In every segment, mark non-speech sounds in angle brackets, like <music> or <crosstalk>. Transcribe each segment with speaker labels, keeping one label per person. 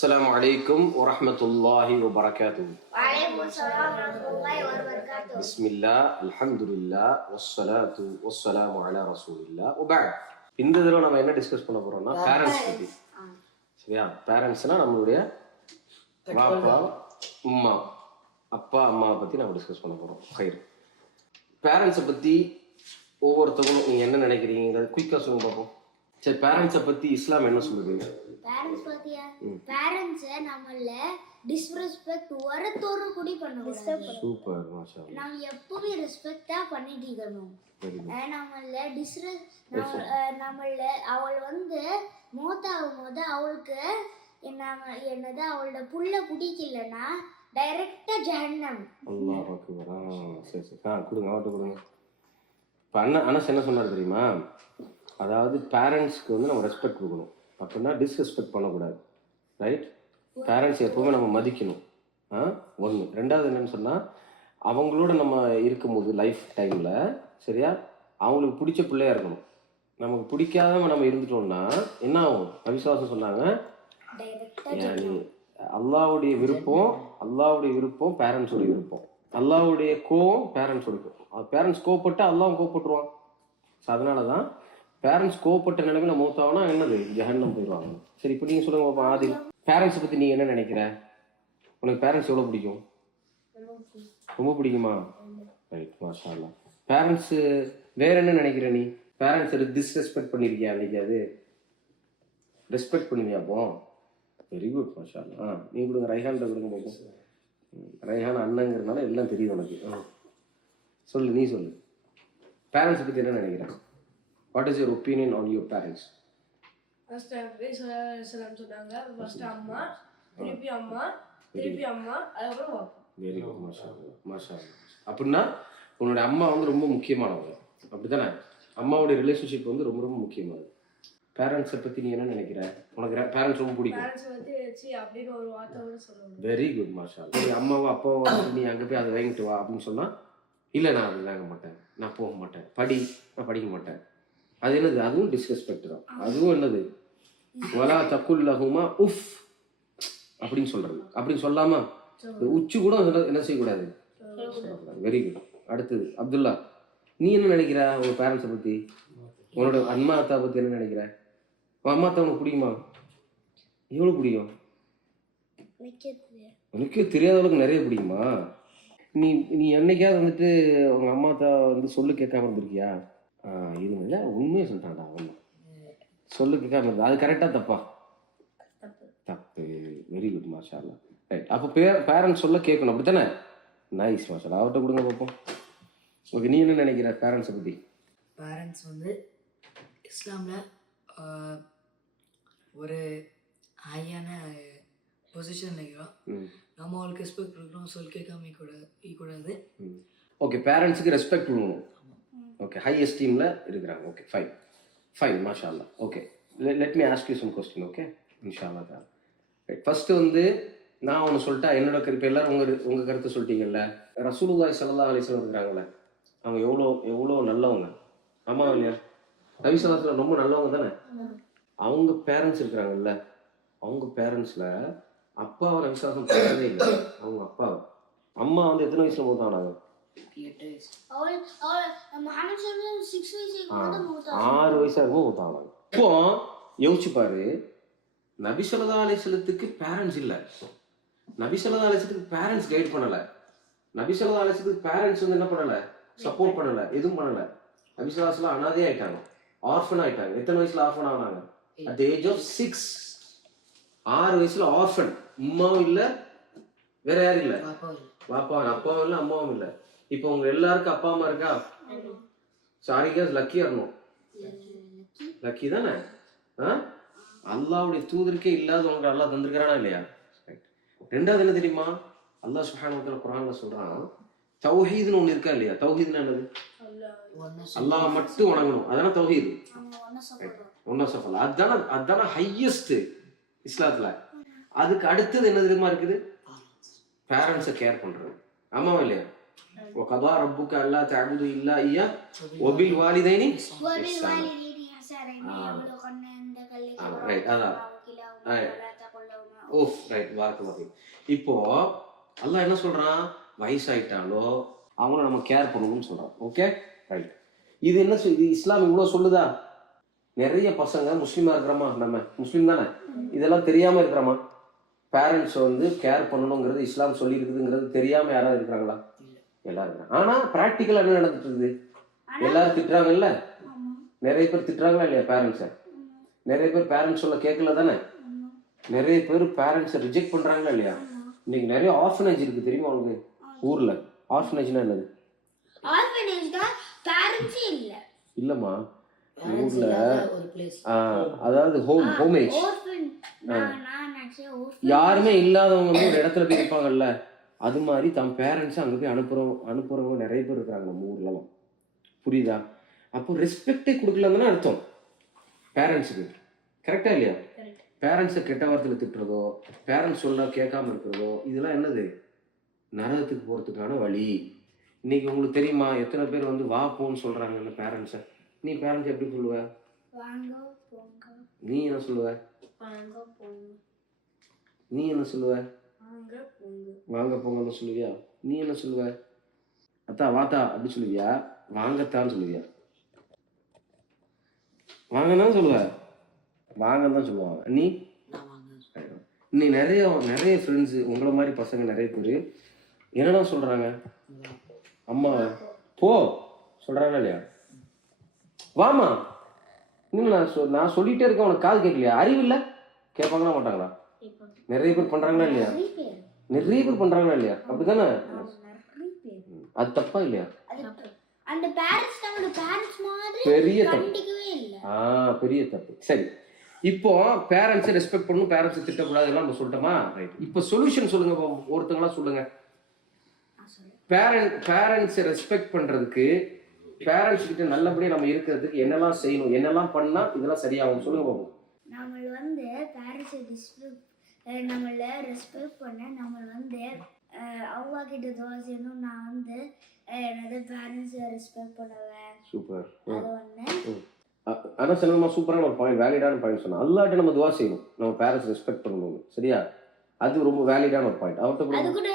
Speaker 1: السلام عليكم ورحمة الله وبركاته
Speaker 2: وعليكم السلام ورحمة الله وبركاته
Speaker 1: بسم الله الحمد لله والصلاة والسلام على رسول الله وبعد இந்த தடவை நம்ம என்ன டிஸ்கஸ் பண்ண போறோம்னா பேரண்ட்ஸ் பத்தி சரியா பேரண்ட்ஸ்னா நம்மளுடைய பாப்பா அம்மா அப்பா அம்மாவை பத்தி நம்ம டிஸ்கஸ் பண்ண போறோம் கயிறு பேரண்ட்ஸை பத்தி ஒவ்வொருத்தவங்களும் நீங்க என்ன நினைக்கிறீங்க குயிக்கா சொல்லுங்க பார்ப்போம் சரி பேரண்ட்ஸை பத்தி இஸ்லாம் என்ன சொல்லுவீங்க?
Speaker 2: பேரண்ட்ஸ் பாத்தியா? பேரண்ட்ஸை நம்மள டிஸ்ரெஸ்பெக்ட் ஒருத்தோரு கூடி பண்ணக்கூடாது.
Speaker 1: சூப்பர் மாஷா
Speaker 2: நம்ம எப்பவுமே ரெஸ்பெக்டா பண்ணிட்டு இருக்கணும். நம்மள டிஸ்ரெஸ் நம்மள அவள் வந்து மூத்தாகும் போது அவளுக்கு என்ன என்னது அவளோட புள்ள பிடிக்கலன்னா டைரக்டா ஜஹன்னம்.
Speaker 1: அல்லாஹ் அக்பர். சரி சரி. ஆ கொடுங்க அவர்கிட்ட கொடுங்க. இப்போ அனஸ் என்ன சொன்னார் தெரியுமா? அதாவது பேரண்ட்ஸ்க்கு வந்து நம்ம ரெஸ்பெக்ட் கொடுக்கணும். அப்படின்னா டிஸ்ரெஸ்பெக்ட் பண்ணக்கூடாது. ரைட் பேரண்ட்ஸ் எப்பவுமே நம்ம மதிக்கணும். ஆ? ஒன்று ரெண்டாவது என்னன்னு சொன்னால் அவங்களோட நம்ம இருக்கும்போது லைஃப் டைமில் சரியா? அவங்களுக்கு பிடிச்ச பிள்ளையா இருக்கணும். நமக்கு பிடிக்காதவங்க நம்ம இருந்துட்டோம்னா என்ன ஆகும்? அவிசுவாசம் சொன்னாங்க. அல்லாவுடைய விருப்பம் அல்லாவுடைய விருப்பம் பேரண்ட்ஸோட விருப்பம். அல்லாவுடைய கோவம் பேரண்ட்ஸோட கோவம். பேரண்ட்ஸ் கோவப்பட்டு அல்லாவும் கோவப்பட்டுருவான். ஸோ அதனால தான் பேரண்ட்ஸ் கோவப்பட்ட நிலைமையில மூத்தாவனா என்னது? ஜெகன்னம் போயிடுவாங்க. சரி இப்போ நீங்கள் சொல்லுங்க பாப்பா ஆதி பேரண்ட்ஸை பற்றி நீ என்ன நினைக்கிற? உனக்கு பேரண்ட்ஸ் எவ்வளோ பிடிக்கும்? ரொம்ப பிடிக்குமா? ரைட் மாஷா அல்லா பேரண்ட்ஸு வேற என்ன நினைக்கிற நீ? பேரண்ட்ஸை டிஸ்ரெஸ்பெக்ட் பண்ணியிருக்கியா அன்னைக்கு அது? ரெஸ்பெக்ட் பண்ணுவியா அப்போ? வெரி குட் மாஷா ஆ நீ கொடுங்க ரைஹான்கிட்ட கொடுங்க போகும் ரைஹான் அண்ணங்கிறதுனால எல்லாம் தெரியும் உனக்கு. ஆ. சொல்லு நீ சொல்லு. பேரண்ட்ஸை பற்றி என்ன நினைக்கிறேன் what is your opinion on your parents
Speaker 3: first சிலம் சொன்னாங்க ஃபர்ஸ்ட் அம்மா திருப்பி அம்மா திருப்பி அம்மா அதுக்கப்புறம்
Speaker 1: வெரி குட் மாஷா. மாஷா. அப்படின்னா உன்னோட அம்மா வந்து ரொம்ப முக்கியமானவங்க. அப்படிதானே அம்மாவோட ரிலேஷன்ஷிப் வந்து ரொம்ப ரொம்ப முக்கியமானது. பேரண்ட்ஸை பற்றி நீ என்ன நினைக்கிற? உனக்கு பேரண்ட்ஸ் ரொம்ப பிடிக்கும். வெரி குட் மாஷா நீ அம்மாவோ அப்பாவோ நீ அங்கே போய் அதை வாங்கிட்டு வா அப்படின்னு சொன்னா இல்லை நான் அது வாங்க மாட்டேன். நான் போக மாட்டேன். படி நான் படிக்க மாட்டேன். அது என்னது? அதுவும் டிஸ்ரெஸ்பெக்ட் தான். அதுவும் என்னது? வலா தக்குல்லஹுமா உஃப் அப்படின்னு சொல்றது அப்படின்னு சொல்லாமா உச்சி கூட என்ன- என்ன செய்யக்கூடாது? வெரி குட் அடுத்தது அப்துல்லா நீ என்ன நினைக்கிற உங்க பேரண்ட்ஸை பத்தி? உன்னோட அம்மா அத்தா பத்தி என்ன நினைக்கிற? உன் அம்மா அத்தா உனக்கு பிடிக்குமா? எவ்வளவு பிடிக்கும்? உனக்கே தெரியாத. அளவுக்கு நிறைய பிடிக்குமா? நீ நீ என்னைக்காவது வந்துட்டு உங்க அம்மா அத்தா வந்து சொல்லு கேட்காம இருந்திருக்கியா? இது இல்லை உண்மையை சொல்லிட்டான்டா அவன் சொல்லு கேட்காம அது கரெக்டா தப்பா? தப்பு. வெரி குட் மாஷா ரைட் அப்போ பே பேரண்ட்ஸ் சொல்ல கேட்கணும். அப்படித்தானே? நைஸ் மாஷா அவர்கிட்ட கொடுங்க பார்ப்போம் ஓகே நீ என்ன நினைக்கிற பேரண்ட்ஸை பற்றி
Speaker 4: பேரண்ட்ஸ் வந்து இஸ்லாமில் ஒரு ஹையான பொசிஷன் இருக்கிறோம்
Speaker 1: ம்.
Speaker 4: நம்ம அவளுக்கு ரெஸ்பெக்ட் கொடுக்குறோம். சொல் கேட்காம கூடாது கூடாது
Speaker 1: ஓகே பேரண்ட்ஸுக்கு ரெஸ்பெக்ட் கொடுக்கணும். ஓகே ஹை எஸ்டீமில் இருக்கிறாங்க. ஓகே ஃபைன் ஃபைன் மாஷா அல்லா okay let me ask you some question okay இன்ஷா அல்லா தான் ரைட் ஃபர்ஸ்ட் வந்து நான் ஒன்று சொல்லிட்டா என்னோட கருத்து எல்லாரும் உங்கள் உங்கள் கருத்து சொல்லிட்டீங்கல்ல? ரசூலுல்லாஹி ஸல்லல்லாஹு அலைஹி வஸல்லம் இருக்கிறாங்களே அவங்க எவ்வளோ எவ்வளோ நல்லவங்க? ஆமா இல்லையா ரவிசலாத்தில் ரொம்ப நல்லவங்க தானே? அவங்க பேரண்ட்ஸ் இருக்கிறாங்கல்ல? அவங்க பேரண்ட்ஸில் அப்பாவை ரவிசாசம் பண்ணவே இல்லை. அவங்க அப்பாவை. அம்மா வந்து எத்தனை வயசுல மூத்தானாங்க ஆறு வயசா இருக்கும் மூத்தானாங்க இப்போ யோசிச்சு பாரு. நபிசல்லா அலிஸ்லத்துக்கு பேரண்ட்ஸ் இல்ல. நபிசல்லா அலிஸ்லத்துக்கு பேரண்ட்ஸ் கைட் பண்ணல. நபிசல்லா அலிஸ்லத்துக்கு பேரண்ட்ஸ் வந்து என்ன பண்ணல? சப்போர்ட் பண்ணல. எதுவும் பண்ணல. நபிசல்லாஸ்லாம் அனாதே ஆயிட்டாங்க. ஆர்ஃபன் ஆயிட்டாங்க. எத்தனை வயசுல ஆர்ஃபன் ஆனாங்க? அட் ஏஜ் ஆஃப் சிக்ஸ் ஆறு வயசுல ஆர்ஃபன் உமாவும் இல்ல வேற யாரும் இல்ல?
Speaker 4: பாப்பா இல்லை.
Speaker 1: பாப்பா அப்பாவும் இல்ல அம்மாவும் இல்ல. இப்போ உங்க எல்லாருக்கும் அப்பா அம்மா இருக்கா? சாரி கேஸ் லக்கியா இருக்கணும் லக்கி தானே? ஆ? அல்லாவுடைய தூதருக்கே உனக்கு அல்லாஹ் தந்திருக்கிறானா இல்லையா? ரெண்டாவது என்ன தெரியுமா? அல்லாஹ் சுஹானத்துல குரான்ல சொல்றான் தௌஹீதுன்னு ஒண்ணு இருக்கா இல்லையா? தௌஹீதுன்னு என்னது? அல்லாஹ் மட்டும் வணங்கணும். அதான தௌஹீது? ஒன்னா சஃபல் அதான அதான ஹையஸ்ட் இஸ்லாத்துல. அதுக்கு அடுத்தது என்ன தெரியுமா இருக்குது? பேரண்ட்ஸை கேர் பண்றது. ஆமாவா இல்லையா? وقضى ربك الا تعبدوا الا اياه وبالوالدين
Speaker 2: وبالوالدين إحسانا يبلغن عندك
Speaker 1: آه، right. هذا.
Speaker 2: الكبر
Speaker 1: أي.
Speaker 2: ولا تقل لهما
Speaker 1: ஓ ரைட் வாரத்தில் இப்போ அல்லாஹ் என்ன சொல்றான் வயசாயிட்டாலோ அவங்கள நம்ம கேர் பண்ணணும்னு சொல்றான் ஓகே ரைட் இது என்ன சொல்- இது இஸ்லாம் இவ்வளோ சொல்லுதா நிறைய பசங்க முஸ்லீமா இருக்கிறோமா நம்ம முஸ்லீம் தானே இதெல்லாம் தெரியாம இருக்கிறோமா பேரண்ட்ஸ் வந்து கேர் பண்ணணுங்கிறது இஸ்லாம் சொல்லி இருக்குதுங்கிறது தெரியாம யாராவது இருக்கிறாங்களா எல்லாரும். ஆனா ப்ராக்டிக்கலா என்ன நடந்துட்டு இருக்குது எல்லாரும் திட்டுறாங்கல்ல? நிறைய பேர் திட்டுறாங்களா இல்லையா பேரண்ட்ஸை நிறைய பேர் பேரண்ட்ஸ் சொல்ல கேட்கல தானே? நிறைய பேர் பேரண்ட்ஸை ரிஜெக்ட் பண்றாங்களா இல்லையா? இன்னைக்கு நிறைய ஆர்ஃபனேஜ் இருக்கு தெரியுமா உனக்கு ஊர்ல. ஆர்ஃபனேஜ்னா என்னது? இல்லம்மா. ஊர்ல அதாவது ஹோம் ஹோமேஜ் யாருமே இல்லாதவங்க ஒரு இடத்துல போய் இருப்பாங்கல்ல அது மாதிரி தம் பேரண்ட்ஸ் அங்கே போய் அனுப்புறவங்க அனுப்புறவங்க நிறைய பேர் இருக்கிறாங்க நம்ம ஊர்லலாம். புரியுதா? அப்போ ரெஸ்பெக்டே கொடுக்கலன்னு அர்த்தம். பேரண்ட்ஸுக்கு கரெக்டா இல்லையா. பேரண்ட்ஸை கெட்ட வார்த்தையில் திட்டுறதோ பேரண்ட்ஸ் சொல்ல கேட்காம இருக்கிறதோ இதெல்லாம் என்னது? நரகத்துக்கு போகிறதுக்கான வழி. இன்னைக்கு உங்களுக்கு தெரியுமா? எத்தனை பேர் வந்து வா போன்னு சொல்கிறாங்க இந்த பேரண்ட்ஸை நீ பேரண்ட்ஸ் எப்படி சொல்லுவ? நீ என்ன சொல்லுவ? நீ என்ன சொல்லுவ?
Speaker 3: வாங்க போங்க.
Speaker 1: வாங்க போங்கன்னு சொல்லுவியா? நீ என்ன சொல்லுவ? அத்தா வாத்தா அப்படி சொல்லுவியா? வாங்கத்தான்னு சொல்லுவியா? வாங்கன்னு சொல்லுவ? வாங்கன்னு தான் சொல்லுவாங்க. நீ? நீ நிறைய நிறைய ஃப்ரெண்ட்ஸு உங்களை மாதிரி பசங்க நிறைய பேர் என்னடா சொல்கிறாங்க அம்மா போ. சொல்கிறாங்களா இல்லையா? வாமா இன்னும் நான் சொ நான் சொல்லிட்டே இருக்கேன் உனக்கு காது கேட்கலையா? அறிவு இல்லை? கேட்பாங்களா மாட்டாங்களா? நிறைய பேர் பண்ணுறாங்களா இல்லையா?
Speaker 2: நிறைய பேர்.
Speaker 1: பண்ணுறாங்களா இல்லையா? அப்படிதானே? அது தப்பா இல்லையா?
Speaker 2: அந்த பேரண்ட்ஸ் நம்மளோட பேரண்ட்ஸ் மாதிரி
Speaker 1: பெரிய தப்பு.
Speaker 2: கண்டிக்கவே இல்ல.
Speaker 1: ஆ பெரிய தப்பு. சரி. இப்போ பேரண்ட்ஸை ரெஸ்பெக்ட் பண்ணணும் பேரண்ட்ஸை திட்டக்கூடாது எல்லாம் நம்ம சொல்லிட்டோமா? ரைட் இப்போ சொல்யூஷன் சொல்லுங்க. ஒருத்தங்களா சொல்லுங்க. பேரண்ட் பேரண்ட்ஸை ரெஸ்பெக்ட் பண்றதுக்கு பேரண்ட்ஸ் கிட்ட நல்லபடியா நம்ம இருக்கிறதுக்கு என்னெல்லாம் செய்யணும் என்னெல்லாம் பண்ணா இதெல்லாம் சரியாகும் சொல்லுங்க பாப்போம்
Speaker 2: நம்மள வந்து பேரண்ட்ஸை டிஸ்பெக்ட் நம்மள ரெஸ்பெக்ட் பண்ண நம்ம வந்து அஹ், அவ்வா கிட்ட துவா செய்யணும். நான் வந்து என்னது பேரண்ட்ஸை ரெஸ்பெக்ட் பண்ணுவேன்.
Speaker 1: சூப்பர்
Speaker 2: அது ஒன்று
Speaker 1: ஆனால் சிலமா சூப்பரான ஒரு பாயிண்ட் வேலிடான பாயிண்ட் சொன்னா அல்லாட்ட நம்ம துவா செய்யணும். நம்ம பேரண்ட்ஸ் ரெஸ்பெக்ட் பண்ணணும் சரியா? அது ரொம்ப வேலிடான ஒரு பாயிண்ட் அவர்கிட்ட கூட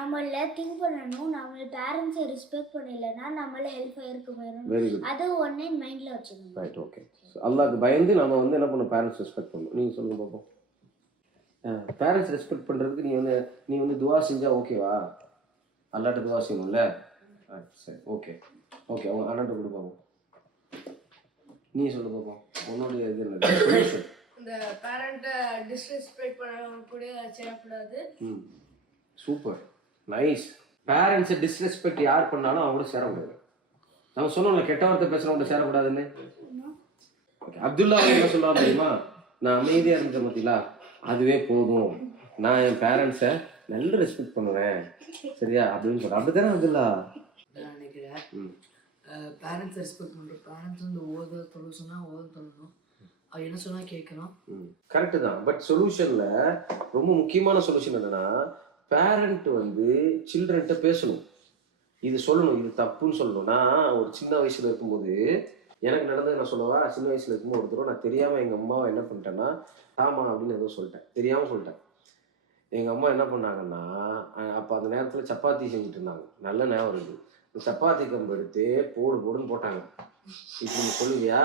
Speaker 2: நம்மள திங்க் பண்ணணும் நம்ம பேரண்ட்ஸை ரெஸ்பெக்ட் பண்ணலைன்னா நம்மள ஹெல்ப் இருக்க போயிடும். அது ஒன்னே மைண்ட்ல வச்சுக்கணும்.
Speaker 1: ரைட் ஓகே அல்லாஹ்க்கு பயந்து நம்ம வந்து என்ன பண்ணணும்? பேரண்ட்ஸ் ரெஸ்பெக்ட் பண்ணணும். நீங்கள் சொல்லுங்க பார்ப்போம் பேரண்ட்ஸ் ரெஸ்பெக்ட் பண்ணுறதுக்கு நீ வந்து நீ வந்து துவா செஞ்சா ஓகேவா அல்லாட்ட துவா செய்யணும்ல? ஆ, சரி ஓகே ஓகே அவங்க அண்ணாட்ட கொடு பார்ப்போம் நீ சொல்லு பார்ப்போம் உன்னுடைய இது சொல்யூஷன்
Speaker 3: இந்த பேரண்ட்டை டிஸ்ரெஸ்பெக்ட் பண்ண கூட செய்யக்கூடாது.
Speaker 1: ம். சூப்பர் நைஸ் பேரண்ட்ஸை டிஸ்ரெஸ்பெக்ட் யார் பண்ணாலும் அவங்க கூட சேரக்கூடாது நம்ம சொன்னோம்ல கெட்ட வார்த்தை பேசுறவங்க கூட சேரக்கூடாதுன்னு. அப்துல்லா என்ன சொல்லுவா தெரியுமா? நான் அமைதியா இருந்தேன் பார்த்தீங்களா அதுவே போதும். நான் என் பேரண்ட்ஸை நல்ல ரெஸ்பெக்ட் பண்ணுவேன். சரியா? அப்படின்னு சொல்றேன் அப்படித்தானே அப்துல்லா?
Speaker 4: நான் நினைக்கிறேன் பேரண்ட்ஸ் ரெஸ்பெக்ட் பண்ணுறோம் பேரண்ட்ஸ் வந்து ஓத தொழ சொன்னால் ஓத தொழணும் அவ என்ன சொன்னால் கேட்கணும்.
Speaker 1: கரெக்டு தான். பட் சொல்யூஷன்ல ரொம்ப முக்கியமான சொல்யூஷன் என்னன்னா பேரண்ட் வந்து சில்ட்ரன்ட்ட பேசணும். இது சொல்லணும் இது தப்புன்னு சொல்லணும். நான் ஒரு சின்ன வயசுல இருக்கும்போது எனக்கு நடந்தது நான் சொல்லவா? சின்ன வயசுல இருக்கும்போது ஒரு தடவை நான் தெரியாம எங்க அம்மாவை என்ன பண்ணிட்டேன்னா ஆமா அப்படின்னு ஏதோ சொல்லிட்டேன். தெரியாம சொல்லிட்டேன். எங்க அம்மா என்ன பண்ணாங்கன்னா அப்ப அந்த நேரத்துல சப்பாத்தி செஞ்சுட்டு இருந்தாங்க. நல்ல நேரம் இருக்கு. சப்பாத்தி கம்பு எடுத்து போடு போடுன்னு போட்டாங்க. இப்போ நீ சொல்லுவியா?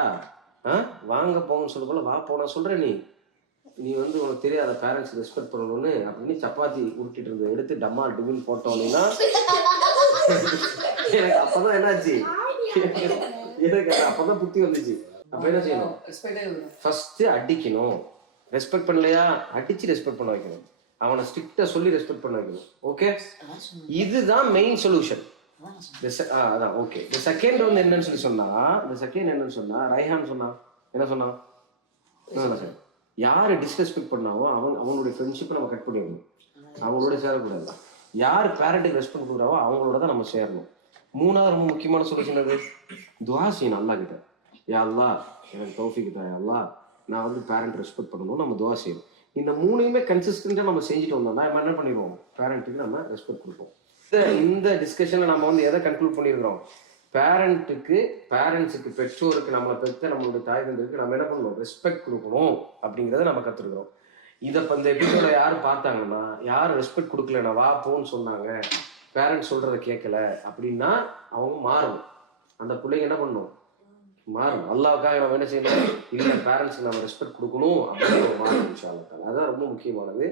Speaker 1: ஆ? வாங்க போங்கன்னு சொல்ல போல வா போனா சொல்ற நீ. நீ வந்து உனக்கு தெரியாத பேரண்ட்ஸ் ரெஸ்பெக்ட் பண்ணணும்னு அப்படின்னு சப்பாத்தி உருட்டிட்டு இருந்ததை எடுத்து டம்மா டிபின் போட்டோன்னா <laughs> எனக்கு அப்பதான் என்னாச்சு? எனக்கு அப்பதான் புத்தி வந்துச்சு. அப்ப என்ன செய்யணும்? ஃபர்ஸ்ட் அடிக்கணும். ரெஸ்பெக்ட் பண்ணலையா? அடிச்சு ரெஸ்பெக்ட் பண்ண வைக்கணும். அவனை ஸ்ட்ரிக்டா சொல்லி ரெஸ்பெக்ட் பண்ண வைக்கணும். ஓகே இதுதான் மெயின் சொல்யூஷன்
Speaker 4: அதான்
Speaker 1: ஓகே இந்த செகண்ட் வந்து என்னன்னு சொல்லி சொன்னா இந்த செகண்ட் என்னன்னு சொன்னா ரைஹான் சொன்னா என்ன சொன்னா? என்ன சொன்னா? யார் டிஸ்ரெஸ்பெக்ட் பண்ணாவோ அவன் அவனுடைய ஃப்ரெண்ட்ஷிப்பை நம்ம கட் பண்ணிடணும். அவங்களோட சேரக்கூடாது. யார் பேரண்ட்டுக்கு ரெஸ்பெக்ட் கொடுக்குறாவோ அவங்களோட தான் நம்ம சேரணும். மூணாவது ரொம்ப முக்கியமான சொல்யூஷன் அது துவா செய்யணும் அல்லா கிட்ட. யா அல்லா எனக்கு டோஃபிக் தா யா அல்லா நான் வந்து பேரண்ட் ரெஸ்பெக்ட் பண்ணணும் நம்ம துவா செய்யணும். இந்த மூணையுமே கன்சிஸ்டண்டாக நம்ம செஞ்சுட்டு வந்தோம்னா நம்ம என்ன பண்ணிடுவோம்? பேரண்ட்டுக்கு நம்ம ரெஸ்பெக்ட் கொடுப்போம். இந்த டிஸ்கஷனில் நம்ம வந்து எதை கன்க்ளூட் பண்ணியிருக்கிறோம்? பேரண்ட்டுக்கு பேரண்ட்ஸுக்கு பெற்றோருக்கு நம்மளை பெற்ற நம்மளுடைய தாய் தந்தருக்கு நம்ம என்ன பண்ணணும்? ரெஸ்பெக்ட் கொடுக்கணும் அப்படிங்கிறத நம்ம கற்றுருக்குறோம் இதை இப்போ இந்த எபிசோட யார் பார்த்தாங்கன்னா யார் ரெஸ்பெக்ட் கொடுக்கலனா வா போன்னு சொன்னாங்க. பேரண்ட்ஸ் சொல்கிறத கேட்கல அப்படின்னா அவங்க மாறணும். அந்த பிள்ளைங்க என்ன பண்ணும்? மாறும் அல்லாவுக்காக நம்ம என்ன செய்யணும்? இல்லை பேரண்ட்ஸ்க்கு நம்ம ரெஸ்பெக்ட் கொடுக்கணும் அப்படின்னு ஒரு மாறணும் அதுதான் ரொம்ப முக்கியமானது.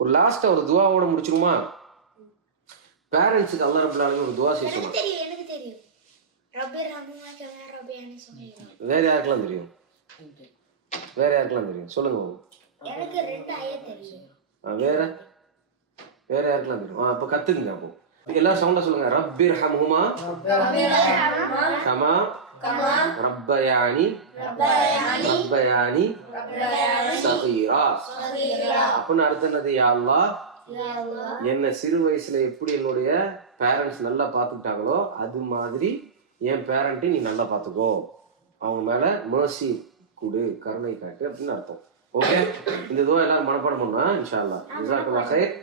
Speaker 1: ஒரு லாஸ்ட்டாக ஒரு துவாவோட முடிச்சிருமா பேரண்ட்ஸுக்கு அல்லா ரபுல் ஒரு துவா செய்ய
Speaker 2: சொல்லுவாங்க
Speaker 1: சொன்னாங்க
Speaker 2: தெரியும் எனக்கு தெரியும் ரபி ரஹ்மான் கமா ரபியான்னு சொல்லுங்க
Speaker 1: வேற யாருக்கெல்லாம் தெரியும் வேற யாருக்கெல்லாம் தெரியும் சொல்லுங்க பாப்போம்.
Speaker 2: எனக்கு ரெண்டு ஐயா தெரியும்
Speaker 1: ஆ, வேற வேற யாருக்கெல்லாம் தெரியும் ஆ அப்போ கத்துக்குங்க அப்போ எல்லாரும் சவுண்டா சொல்லுங்க ரப்பிர் ஹம்ஹுமா கமா ரப்பயானி ரப்பயானி சகீரா அப்படின்னு அடுத்து என்னது யா அல்லாஹ் என்னை சிறு வயசுல எப்படி என்னுடைய பேரண்ட்ஸ் நல்லா பார்த்துக்கிட்டாங்களோ அது மாதிரி என் பேரண்ட்டையும் நீ நல்லா பார்த்துக்கோ அவங்க மேல mercy கொடு கருணை காட்டு அப்படின்னு அர்த்தம். ஓகே இந்த இதுவும் எல்லாரும் மனப்பாடம் பண்ணா இன்ஷா அல்லாஹ் ஜிசாக்குல்லாஹ் ஹைர்